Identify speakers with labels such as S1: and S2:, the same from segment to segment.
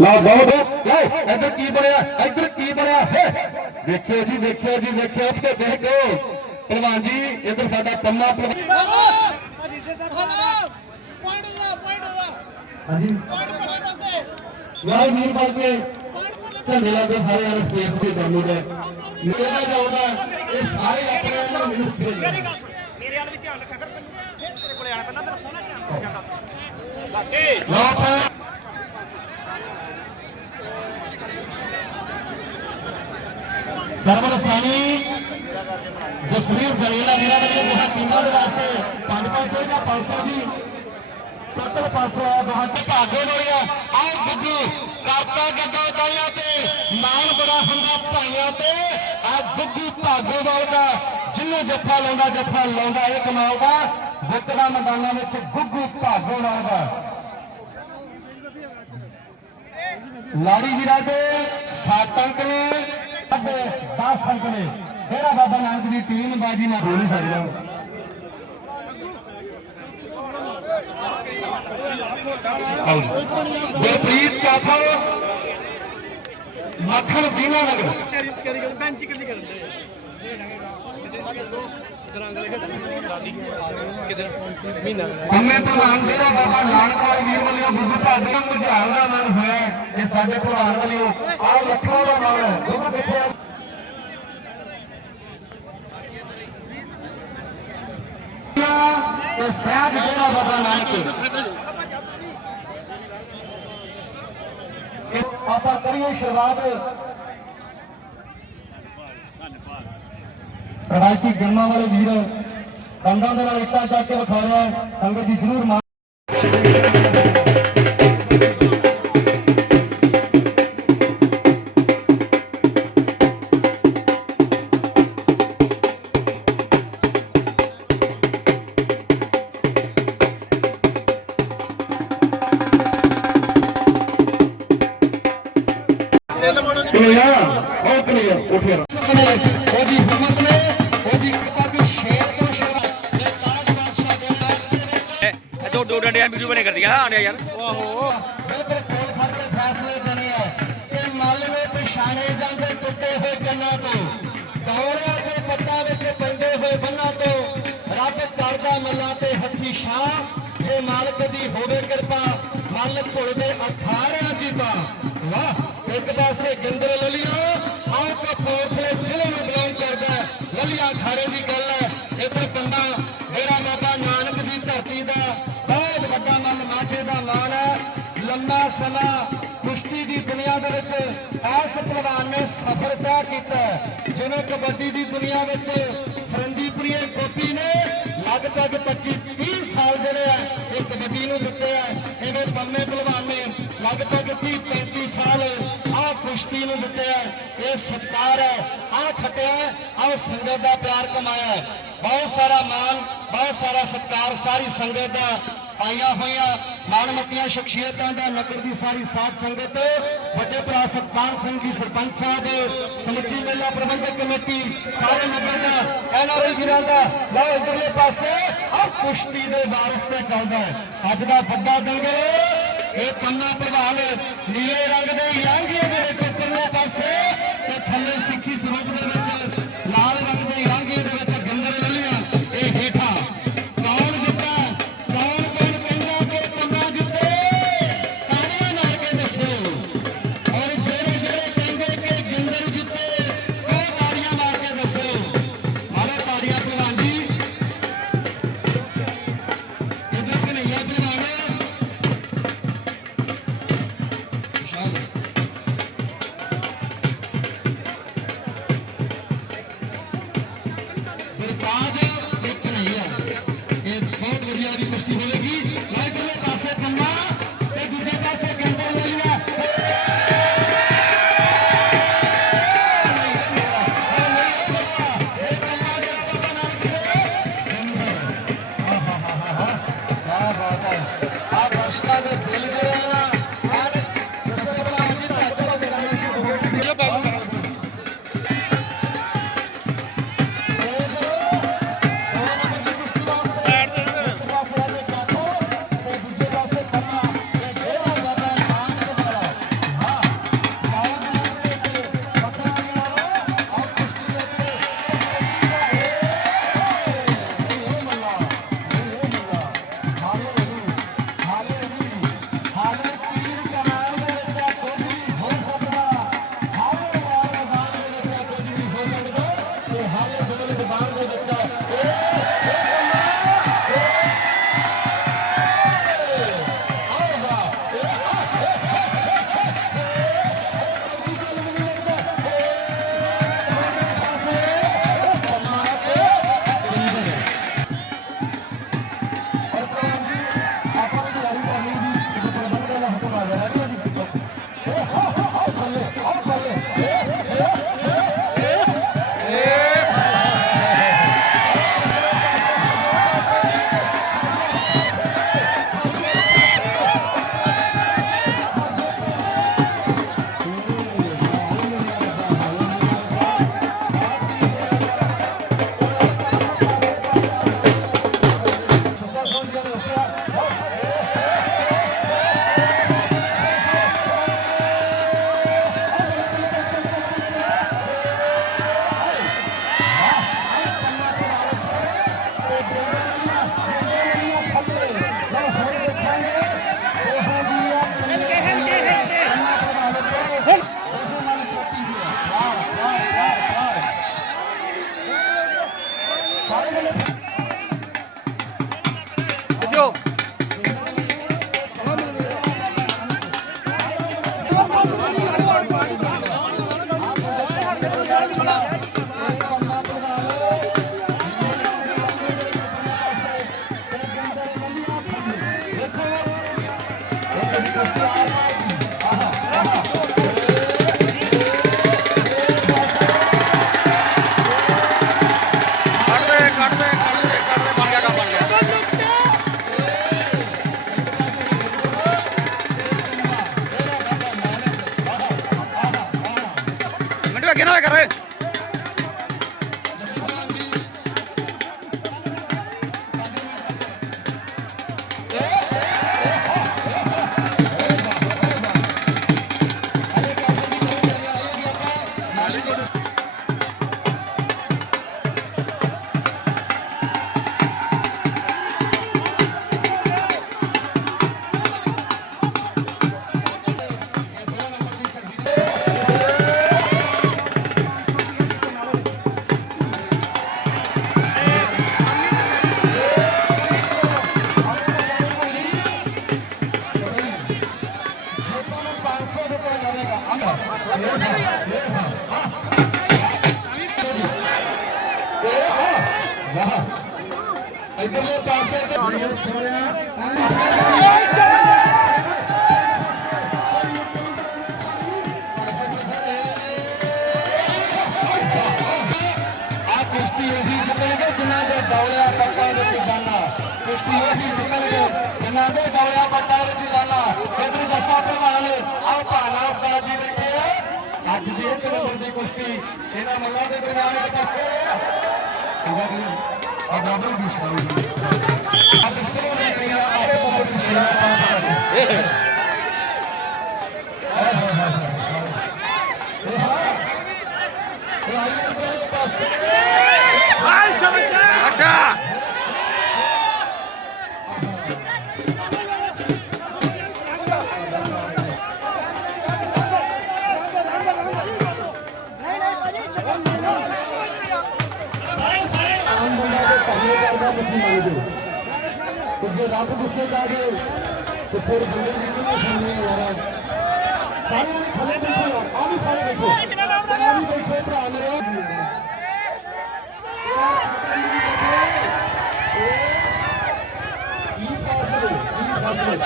S1: ਲਾ ਬਹੁਤ ਲੈ ਇੱਧਰ ਕੀ ਬਣਿਆ? ਇੱਧਰ ਕੀ ਬਣਿਆ! ਵੇਖਿਓ ਜੀ ਵੇਖਿਓ ਜੀ ਵੇਖਿਓ ਇਸਕੇ ਦੇਖੋ ਪਹਿਲਵਾਨ ਜੀ ਇੱਧਰ ਸਾਡਾ ਪੰਨਾ ਪਹਿਲਵਾਨ
S2: ਪੁਆਇੰਟ ਹੋਦਾ ਪੁਆਇੰਟ ਹੋਦਾ
S1: ਹਾਂਜੀ।
S2: ਪੁਆਇੰਟ ਪਰੇ ਪਾਸੇ।
S1: ਵਾਹ ਨੀਰ ਪੜ ਕੇ। ਝੰਡੇ ਲਾ ਕੇ ਸਾਰੇ ਵਾਲੇ ਸਪੇਸ ਦੇ ਦਮੂ ਦਾ ਮੇਰਾ ਜਾਉਂਦਾ ਇਹ ਸਾਰੇ ਆਪਣੇ ਅੰਦਰ ਮੈਨੂੰ ਫਿਰੇ
S3: ਮੇਰੇ ਵੱਲ ਵੀ ਧਿਆਨ ਰੱਖਿਆ ਕਰ ਤੇਰੇ ਕੋਲੇ ਆਣਾ ਪੈਂਦਾ ਤੇਰਾ ਸੋਹਣਾ ਧਿਆਨ ਜਾਂਦਾ ਲਾਗੇ
S1: ਲਓ ਆਪਾਂ ਸਰਵਰ ਸਾਨੀ ਜਸਵੀਰ ਜ਼ਰੀਲਾ ਮੇਰਾ ਬਲੇ ਬਹੁਤ ਟੀਮਾਂ ਦੇ ਵਾਸਤੇ? 500 ਜਾਂ 500 ਜੀ? ਟੋਟਲ 500 ਆ ਬਹੁਤ ਭਾਗੇ ਹੋਏ ਆ। ਆਹ ਗੁੱਗੂ ਕਰਤਾ ਗੱਡਾ ਕਾਇਆ ਤੇ ਮਾਣ ਬੜਾ ਹੁੰਦਾ ਭਾਈਆਂ ਤੇ। ਆ ਗੁੱਗੂ ਭਾਗੋਵਾਲ ਦਾ ਜਿਹਨੂੰ ਜੱਫਾ ਲਾਉਂਦਾ ਜੱਫਾ ਲਾਉਂਦਾ, ਇਹ ਕਮਾਉਂਦਾ ਬੁੱਕਦਾ ਮੈਦਾਨਾਂ ਵਿੱਚ ਗੁੱਗੂ ਭਾਗੋਵਾਲ ਦਾ। ਲਾੜੀ ਵੀਰਾ ਦੇ 7 ਅੰਕ ਨੇ ਅਤੇ 10 ਅੰਕ ਨੇ ਤੇਰਾ ਬਾਬਾ ਨਾਨਕ ਦੀ ਟੀਮ ਬਾਜੀ ਨਾਲ ਹੋ ਸਕਦਾ ਗੁਰਪ੍ਰੀਤ ਕਾਥਲ ਮੱਖਣ ਦੀਨਾ ਨਗਰ।
S3: ਤੇਰੀ ਤੇਰੀ ਗੱਲ ਬੈਂਚ ਕਿੱਲੀ ਕਰਨ ਦੇ ਦਰਾਂਗਲੇ ਕਿਧਰ ਮਹੀਨਾ
S1: ਕੰਮੇ ਪ੍ਰਧਾਨ ਜਿਹੜਾ ਬਾਬਾ ਨਾਨਕ ਵਾਲੇ ਵੀਰ ਵੱਲੋਂ ਗੁੱਗੂ ਭਾਜੀ ਨੂੰ ਮੁਝਾਲ ਦਾ ਨਾਮ ਹੋਇਆ ਹੈ। ਇਹ ਸਾਡੇ ਪ੍ਰਧਾਨ ਵੱਲੋਂ ਆ ਲੱਖਾਂ ਦਾ ਨਾਮ ਹੈ ਗੁੱਗੂ ਕਿੱਥੇ ਆ ਤੇ ਸਹਿਜ ਜਿਹੜਾ ਬਾਬਾ ਨਾਨਕ ਇਹ ਆਪਾਂ ਕਰੀਏ ਸ਼ੁਰੂਆਤ ਰਵਾਇਤੀ ਗੰਮਾਂ ਵਾਲੇ ਵੀਰ ਕੰਧਾਂ ਦੇ ਨਾਲ ਇੱਟਾਂ ਚੱਕ ਕੇ ਵਿਖਾ ਰਿਹਾ ਸੰਗਤ ਜੀ ਜਰੂਰ ਇਹ ਦੋ
S3: ਵੀਡੀਓ ਬਣੇ ਕਰਦੀਆਂ ਹਾਂ ਆਣਿਆ ਯਾਰ।
S1: ਆਹੋ ਬਿਲਕੁਲ ਕੋਲ ਖੜ ਕੇ ਫੈਸਲੇ ਦੇਣੇ ਆ ਕਿ ਮਾਲਵੇ ਪਛਾਣੇ ਜਾਂਦੇ ਟੁੱਟੇ ਹੋਏ ਕੰਨਾਂ ਤੋਂ। ਦੌੜਿਆਂ ਦੇ ਪੱਟਾਂ ਵਿੱਚ ਪੈਂਦੇ ਹੋਏ ਬੰਨਾਂ ਤੋਂ। ਰੱਬ ਕਰਦਾ ਮੱਲਾਂ ਤੇ ਹੱਥੀ ਸ਼ਾਹ ਜੇ ਮਾਲਕ ਦੀ ਹੋਵੇ ਕਿਰਪਾ, ਮੱਲ ਘੁਲਦੇ ਅਖਾੜਿਆਂ ਚ ਹੀ ਤਾਂ ਵਾਹ, ਇੱਕ ਪਾਸੇ ਗਿੰਦਰ ਲਲੀਆ, ਆਹ ਕਪੂਰਥਲੇ ਜ਼ਿਲ੍ਹੇ ਨੂੰ ਬਿਲੋਂਗ ਕਰਦਾ ਹੈ। ਲਲੀਆ ਅਖਾੜੇ ਦੀ ਗੱਲ ਸਫ਼ਰ ਤੈਅ ਕੀਤਾ ਹੈ। ਜਿਵੇਂ ਕਬੱਡੀ ਦੀ ਦੁਨੀਆ ਵਿੱਚ ਫਰੰਦੀਪੁਰੀਏ ਗੋਪੀ ਨੇ, ਲਗਭਗ 25 30 ਆ ਕੁਸ਼ਤੀ ਨੂੰ ਦਿੱਤੇ ਆ। ਇਹ ਸਤਕਾਰ ਹੈ। ਆ ਖਟਿਆ ਆ ਸੰਗਤ ਦਾ ਪਿਆਰ ਕਮਾਇਆ ਬਹੁਤ ਸਾਰਾ ਮਾਨ ਬਹੁਤ ਸਾਰਾ ਸਤਕਾਰ, ਸਾਰੀ ਸੰਗਤ ਦਾ ਪਾਈਆਂ ਹੋਈਆਂ ਮਾਣਮੱਤੀਆਂ ਸ਼ਖਸੀਅਤਾਂ ਦਾ, ਨਗਰ ਦੀ ਸਾਰੀ ਸਾਧ ਸੰਗਤ, ਵੱਡੇ ਭਰਾ ਸਤਪਾਲ ਸਿੰਘ ਜੀ ਸਰਪੰਚ ਸਾਹਿਬ, ਸਮੁੱਚੀ ਮੇਲਾ ਪ੍ਰਬੰਧਕ ਕਮੇਟੀ, ਸਾਰੇ ਨਗਰ ਦਾ ਐਨਆਰਆਈ ਵੀਰਾਂ ਦਾ, ਲਓ ਇਧਰਲੇ ਪਾਸੇ ਆ ਕੁਸ਼ਤੀ ਦੇ ਵਾਰਿਸ ਤੇ ਚੱਲਦਾ ਹੈ। ਅੱਜ ਦਾ ਵੱਡਾ ਦੰਗਲ, ਇਹ ਪੰਨਾ ਪ੍ਰਭਾਵ ਨੀਲੇ ਰੰਗ ਦੇ
S4: ਯੰਗ அவர்களை ਅੱਗੇ ਨਾ ਹੋਇਆ ਕਰ।
S1: ਇਧਰਲੇ ਪਾਸੇ ਤੇ ਆ ਕੁਸ਼ਤੀ ਉਹੀ ਜਿੱਤਣਗੇ ਜਿਨ੍ਹਾਂ ਦੇ ਦੌਲਿਆ ਪੱਟਾਂ ਵਿੱਚ ਜਾਣਾ ਕੁਸ਼ਤੀ ਉਹੀ ਜਿੱਤਣਗੇ ਜਿਨ੍ਹਾਂ ਦੇ ਦੌਲਿਆ ਪੱਟਾਂ ਵਿੱਚ ਜਾਣਾ ਇਧਰ ਜੱਸਾ ਪਹਿਲਵਾਨ ਆ ਭਾਨਾ ਉਸਤਾਦ ਜੀ ਬੈਠੇ ਅੱਜ ਦੀ ਇੱਕ ਦੀ ਕੁਸ਼ਤੀ ਇਹਨਾਂ ਮੱਲਾਂ ਦੇ ਦਰਮਿਆਨ ਇੱਕ ਦਸਤੇ ਇਹਦਾ ਬਰਾਬਰ ਦੀ ਸ਼ਾਇਰੀ अब ਆਮ ਬੰਦਾ ਦੇ ਭਲੇ ਕਰਦਾ ਤੁਸੀਂ ਮੰਨ ਜਾਓ। ਤੇ ਜੇ ਰੱਬ ਗੁੱਸੇ ਚ ਆ ਜਾਏ ਤੇ ਫਿਰ ਬੰਦੇ ਦੀ ਕਿਵੇਂ ਸੁਣਨੀ ਹੈ ਯਾਰ। ਸਾਰੇ ਥੱਲੇ ਬੈਠੋ ਯਾਰ ਆ ਵੀ ਸਾਰੇ ਬੈਠੋ। ਆ ਵੀ ਬੈਠੋ ਭਰਾ ਮੇਰੇ। ਕੀ ਫਾਸਲੇ ਕੀ ਫਾਸਲੇ।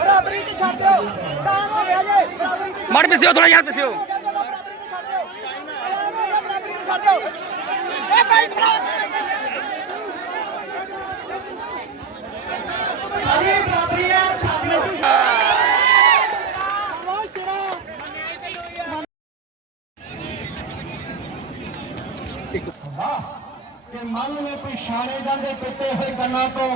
S5: ਬਰਾਬਰੀ ਤੇ ਛੱਡ ਦਿਓ। ਟਾਈਮ ਹੋ ਗਿਆ ਜੇ। ਬਰਾਬਰੀ ਤੇ
S4: ਮੜ ਪਿਸਿਓ ਥੋੜਾ ਯਾਰ ਪਿਸਿਓ।
S1: ਕਿ ਮਨ ਨੇ ਪਛਾਣੇ ਜਾਂਦੇ ਟੁੱਟੇ ਹੋਏ ਕੰਨਾਂ ਤੋਂ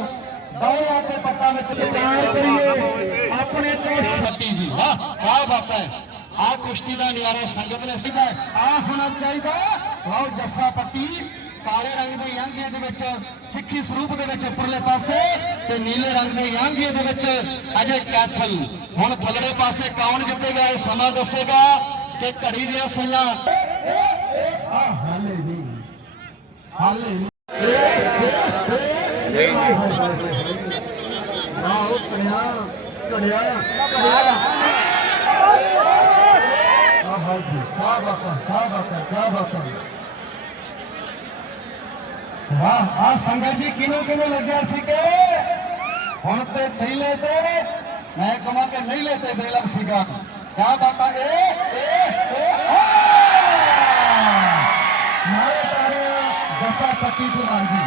S1: ਦੌੜਿਆ ਤੇ ਪੱਟਾਂ ਵਿੱਚ ਪਿਆਰ ਕਰੀਏ ਆਪਣੇ ਤੋਂ ਸ਼ਕਤੀ ਜੀ, ਵਾਹ ਕੀ ਬਾਤ ਹੈ ਆ ਕੁਸ਼ਤੀ ਦਾ ਨਿਆਰਾ ਸੰਗਤ ਨੇ ਸਿੱਧਾ। ਆ ਹੋਣਾ ਚਾਹੀਦਾ। ਲਓ ਜੱਸਾ ਪੱਟੀ, ਕਾਲੇ ਰੰਗ ਦੇ ਯਾਂਗੇ ਦੇ ਵਿੱਚ ਸਿੱਖੀ ਸਰੂਪ ਦੇ ਵਿੱਚ ਉੱਪਰਲੇ ਪਾਸੇ ਤੇ ਨੀਲੇ ਰੰਗ ਦੇ ਯਾਂਗੇ ਦੇ ਵਿੱਚ ਅਜੇ ਕੈਥਲ। ਹੁਣ ਥੱਲੜੇ ਪਾਸੇ ਕੌਣ ਜਿੱਤੇਗਾ, ਇਹ ਸਮਾਂ ਦੱਸੇਗਾ ਕਿ ਘੜੀ ਦੀਆਂ ਸਈਆਂ। ਆ ਹਾਲੇ ਨਹੀਂ ਹਾਲੇ ਨਹੀਂ ਆਓ ਕੜਿਆ ਕੜਿਆ ਕੜਿਆ ਆਹ ਜੀ ਕੀ ਬਾਤ ਹੈ ਕੀ ਬਾਤ ਹੈ ਕੀ ਬਾਤ। ਹੈ ਵਾਹ ਆ ਸੰਗਤ ਜੀ ਕਿਨੂੰ ਕਿਨੂੰ ਲੱਗਿਆ ਸੀ ਕਿ ਹੁਣ ਤੇ ਥੈਲੇ ਤੇ ਮੈਂ ਕਹਾਂ ਕਿ ਨਹੀਂ ਲੈਤੇ ਦੇ ਲੱਗ ਸੀਗਾ ਕੀ ਬਾਤ ਹੈ ਏ ਏ ਏ ਆ ਨਾਰੇ ਤਾਰੇ ਜੱਸਾ ਪੱਟੀ ਪ੍ਰਧਾਨ ਜੀ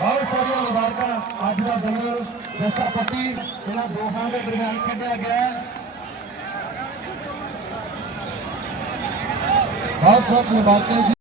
S1: ਬਹੁਤ ਸਾਰੀਆਂ ਮੁਬਾਰਕਾਂ ਅੱਜ ਦਾ ਦੰਗਲ ਜੱਸਾ ਪੱਟੀ